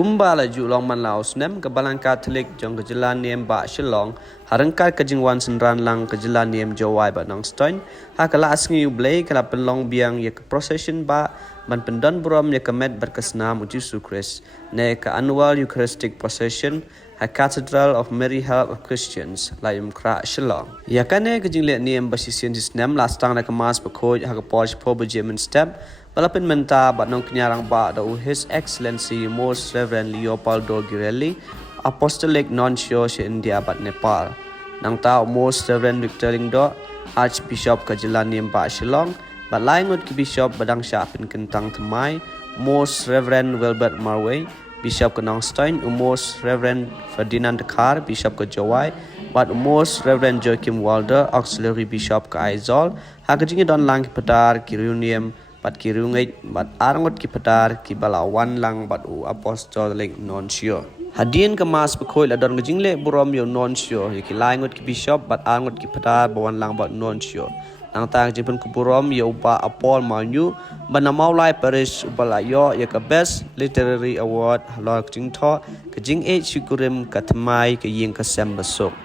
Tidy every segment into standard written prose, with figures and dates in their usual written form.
Kumbala julong man laos nem ke Balang Katholik jong ke jalan niem ba shilong harangkat ke jingwan senran lang ke jalan niem jawai ba nang stoin ha kala asngi ublei kala penlong biang ye ke Proseshonbah ban pendon brom ye ke met berkesnam uji Sukris ne ke annual Eucharistic procession ha Cathedral of Mary Help of Christians layum kra shilong ya kane ke jingle niem ba sisien jisnem lastang na ke mas bekoj ha ke porch po bejemen step Balapin menta bat nong kenyarang ba da His Excellency Most Reverend Leopoldo Girelli, Apostolic Nuncio se India bat Nepal. Nang tau Most Reverend Victor Lingdo, Archbishop ke Jalan Niem ba Shillong, bat laingut ke Bishop Badang Syapin Kentang Temai, Most Reverend Wilbert Marway, Bishop ke Nongstein, Most Reverend Ferdinand Dekar, Bishop ke Jawai, bat Most Reverend Joachim Walder, Auxiliary Bishop ke Aizol, hagajingi don lang ke pedar ke Riewngeit, bat ki Riewngeit bat arangot ki pedar ki balawan lang bat u apostolic nuncio hadien ke mas bekoi la don ngejingle burom yo nuncio ki laingot ki bishop bat arangot ki pedar bawan lang bat nuncio nang tang jipun ku burom yo ba apol manyu bana maulai parish bala yo ya ke best literary award halor jing tho ke jing e syukurim ka tmai ke ying ke sem besok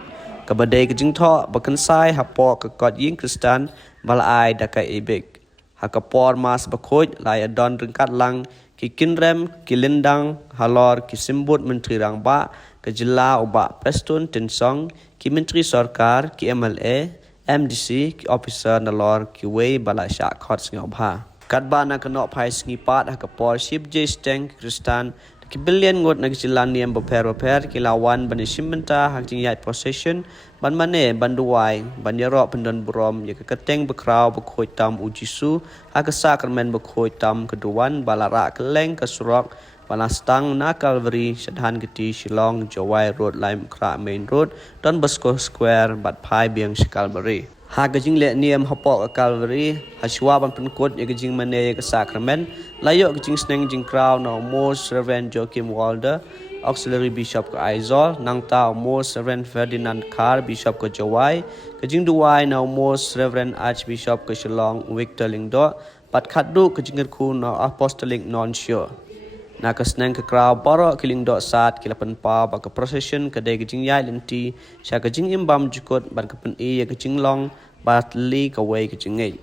ke badai ke jing tho bakan sai hapo ke kot ying kristan bala ai da ka ebek Hakapor mas bakoj lai adon ringkat lang ki kinrem ki lindang halor ki simbut menteri rang ba ke jela uba preston tensong ki menteri sarkar ki MLA MDC ki officer nalor ki wei bala syak khot ngobha katba na kanok phai sngipat hakapor ship j steng kristan ki Byllien Ngut na jalan niem beper ki lawan bani simmenta hak jing yat procession ban mane banduai ban yaro pendon brom ye ke keteng bekrau bekhoi tam ujisu hak sakramen bekhoi tam keduan balara keleng ke surok balastang na Calvary sedhan geti Shillong Jawai Road Lime Kra Main Road Don Bosco Square bat phai biang Calvary ha gajing le niem hopok Calvary haswa ban penkot ye gajing mane ye ke sakramen layo gajing sneng jing crown no Most Reverend Joachim Walder Auxiliary Bishop ke Aizol nang tau Most Reverend Ferdinand Kar Bishop ke Jawai gajing duai no Most Reverend Archbishop ke Shillong Victor Lingdo pat khadu gajing ku no Apostolic Nuncio na ke sneng ke crow borok kiling dot sat kilapan pa ba ke procession ke dai gajing yai lenti sya gajing imbam jukut ban ke pen e ye gajing long bat li ke wei gajing ngei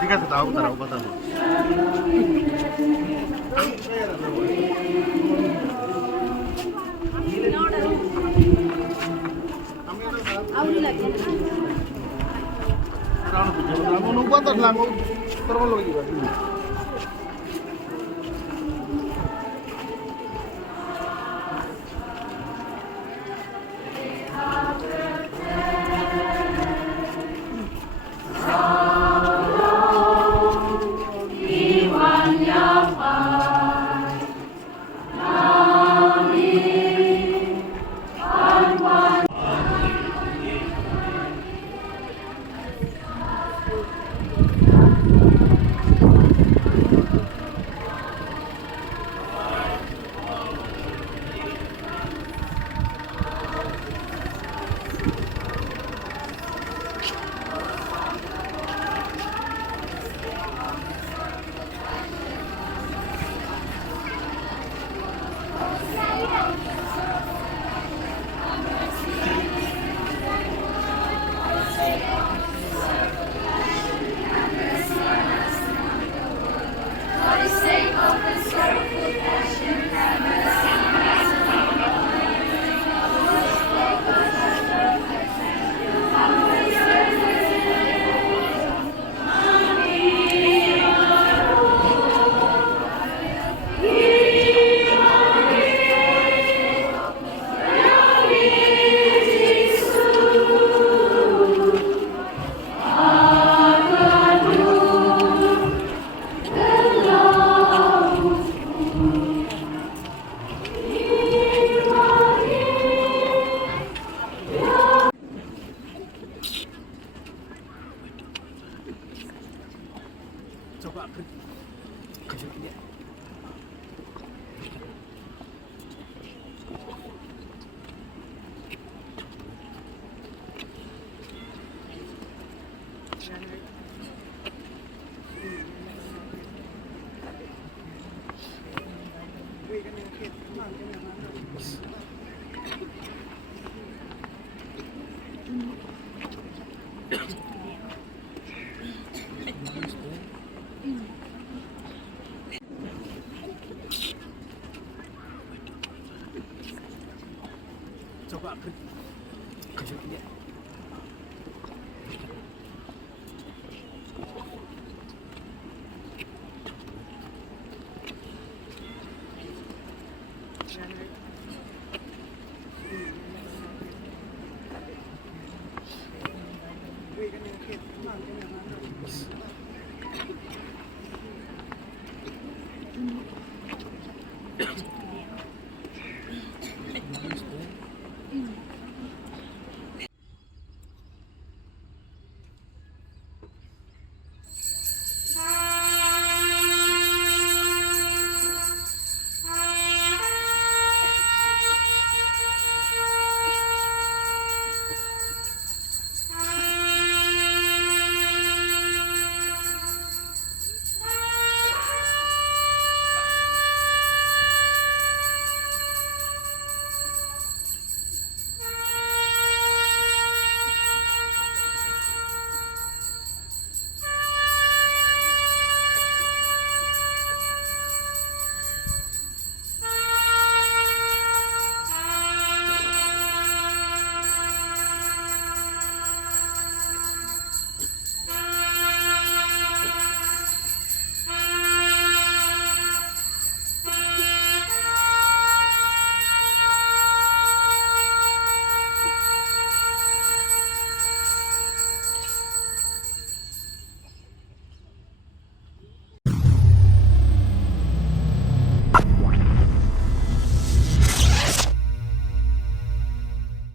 ঠিক আছে তাও তারাও কথা বল coba kerja